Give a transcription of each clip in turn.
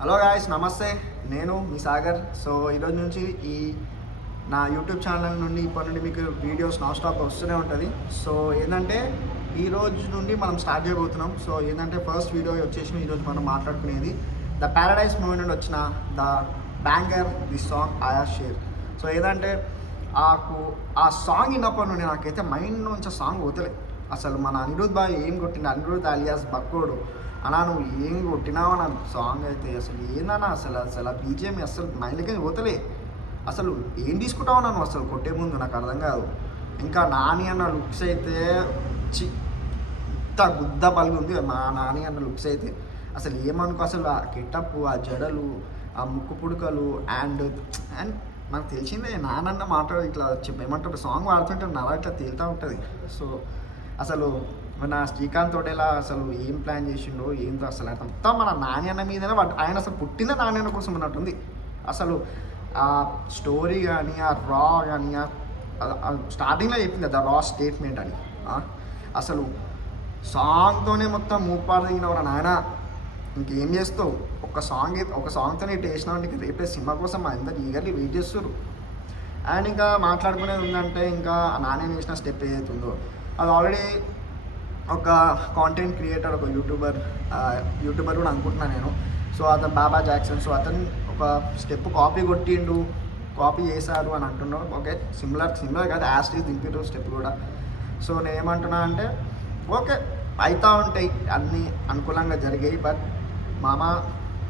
Hello guys, నమస్తే. నేను మీ సాగర్. సో ఈరోజు నుంచి నా యూట్యూబ్ ఛానల్ నుండి ఇప్పటి నుండి మీకు వీడియోస్ నాన్ స్టాప్ వస్తూనే ఉంటుంది. సో ఏంటంటే ఈ రోజు నుండి మనం స్టార్ట్ చేయబోతున్నాం. సో ఏంటంటే ఫస్ట్ వీడియో వచ్చేసి ఈరోజు మనం మాట్లాడుకునేది ద ప్యారడైజ్ మూవీ నుండి వచ్చిన ద బ్యాంగర్ ది సాంగ్ ఆయా షేర్. సో ఏదంటే ఆ సాంగ్ విన్నప్పటి నుండి నాకైతే మైండ్ నుంచి సాంగ్ వదలే. అసలు మన అనిరుద్ బాయ్ ఏం కొట్టిండు, అనిరుద్ అలియాస్ బక్కోడు అన్నా, నువ్వు ఏం కొట్టినావు నా సాంగ్ అయితే అసలు ఏందన్నా, అసలు ఆ బీజిఎం అసలు మైండ్లకే పోతలే. అసలు ఏం తీసుకుంటావు నువ్వు అసలు కొట్టే ముందు నాకు అర్థం కాదు. ఇంకా నాని అన్న లుక్స్ అయితే ఇంత గుద్ద పలుగు ఉంది మా నాని అన్న లుక్స్ అయితే. అసలు ఏమనుకో, అసలు ఆ గెటప్, ఆ జడలు, ఆ ముక్కు పుడకలు అండ్ నాకు తెలిసిందే నానన్న మాట ఇట్లా ఏమంటారు సాంగ్ పాడుతుంటే నలా ఇట్లా తేలుతూ ఉంటుంది. సో అసలు మన శ్రీకాంత్ తోటేలా అసలు ఏం ప్లాన్ చేసిండో ఏంటో అసలు అంతా మన నాని అన్న మీదనే ఆయన అసలు పుట్టిందే నాని అన్న కోసం ఉన్నట్టుంది. అసలు ఆ స్టోరీ కానీ ఆ రా కానీ స్టార్టింగ్లో చెప్పింది కదా రా స్టేట్మెంట్ అని. అసలు సాంగ్తోనే మొత్తం మూపాడు దిగినవరా నాయన, ఇంకేం చేస్తావు? ఒక సాంగ్తో ఇటు వేసినావు. నీకు రేపే సినిమా కోసం అందరు ఈగర్లీ వెయిట్ చేస్తారు. అండ్ ఇంకా మాట్లాడుకునేది ఉందంటే ఇంకా నాని వేసిన స్టెప్ ఏదైతుందో అది ఆల్రెడీ ఒక కాంటెంట్ క్రియేటర్, ఒక యూట్యూబర్ కూడా అనుకుంటున్నాను నేను. సో అతను బాబా జాక్సన్. సో అతను ఒక స్టెప్ కాపీ చేశారు అని అంటున్నాడు. ఓకే, సిమిలర్ కాదు, యాస్టీస్ దింపిరు స్టెప్ కూడా. సో నేను ఏమంటున్నా అంటే ఓకే, అవుతూ ఉంటాయి అన్నీ అనుకూలంగా జరిగాయి. బట్ మామ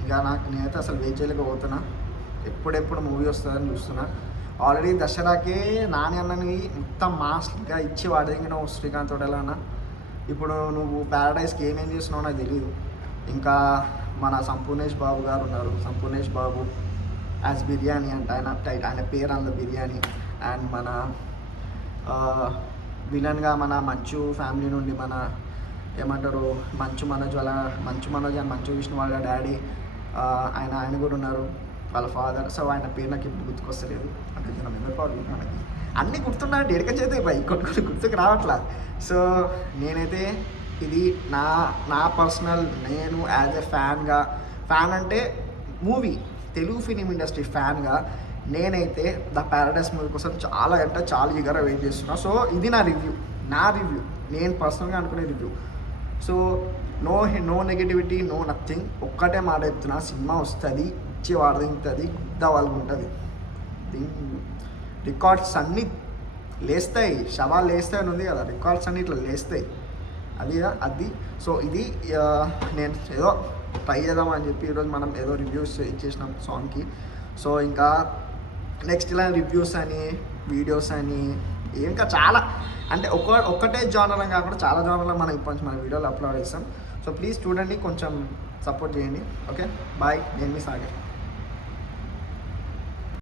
ఇక నేనైతే అసలు వెయిట్ చేయలేకపోతున్నా. ఎప్పుడెప్పుడు మూవీ వస్తుందని చూస్తున్నా. ఆల్రెడీ దసరాకే నాని అన్నని మొత్తం మాస్గా ఇచ్చి వాడేంగినావు శ్రీకాంత్ తోటలా అన్న. ఇప్పుడు నువ్వు ప్యారడైజ్కి ఏమేం చేస్తున్నావు నాకు తెలియదు. ఇంకా మన సంపూర్ణేష్ బాబు గారు ఉన్నారు. సంపూర్ణేష్ బాబు యాజ్ బిర్యానీ అంటే ఆయన పేరు అందులో బిర్యానీ. అండ్ మన విలన్గా మన మంచు ఫ్యామిలీ నుండి మన ఏమంటారు మంచు మనోజ్ అండ్ మంచు విష్ణు వాళ్ళ డాడీ ఆయన కూడా ఉన్నారు, వాళ్ళ ఫాదర్. సో ఆయన పేరు నాకు ఇప్పుడు గుర్తుకొస్తలేదు. అంటే నేను మెంబర్ మనకి అన్నీ గుర్తున్నా డేడికన్ చేస్తే బై కొట్టుకుని గుర్తుకు రావట్లా. సో నేనైతే ఇది నా పర్సనల్, నేను యాజ్ ఎ ఫ్యాన్ అంటే మూవీ తెలుగు ఫిలిం ఇండస్ట్రీ ఫ్యాన్గా నేనైతే ద ప్యారడైజ్ మూవీ కోసం చాలా ఈగర్గా వెయిట్ చేస్తున్నా. సో ఇది నా రివ్యూ నేను పర్సనల్గా అనుకునే review. So no negativity, no nothing. ఒక్కటే మాట చెప్తున్నా, సినిమా వస్తుంది, ఇచ్చి వాడదింటుంది, గుద్ద వాళ్ళకు ఉంటుంది. రికార్డ్స్ అన్నీ లేస్తాయి, శవాలు లేస్తాయి అని ఉంది కదా, రికార్డ్స్ అన్నీ ఇట్లా లేస్తాయి. అది సో ఇది నేను ఏదో ట్రై చేద్దామని చెప్పి ఈరోజు మనం ఏదో రివ్యూస్ ఇచ్చేసినాం సాంగ్కి. సో ఇంకా నెక్స్ట్ ఇలా రివ్యూస్ అని వీడియోస్ అని ఇంకా చాలా అంటే ఒక్కటే జానర్ అని కాకుండా చాలా జానర్లో మనం ఇప్పటి నుంచి మన వీడియోలు అప్లోడ్ చేస్తాం. సో ప్లీజ్ చూడండి, కొంచెం సపోర్ట్ చేయండి. Okay, bye. నేను మీ సాగర్.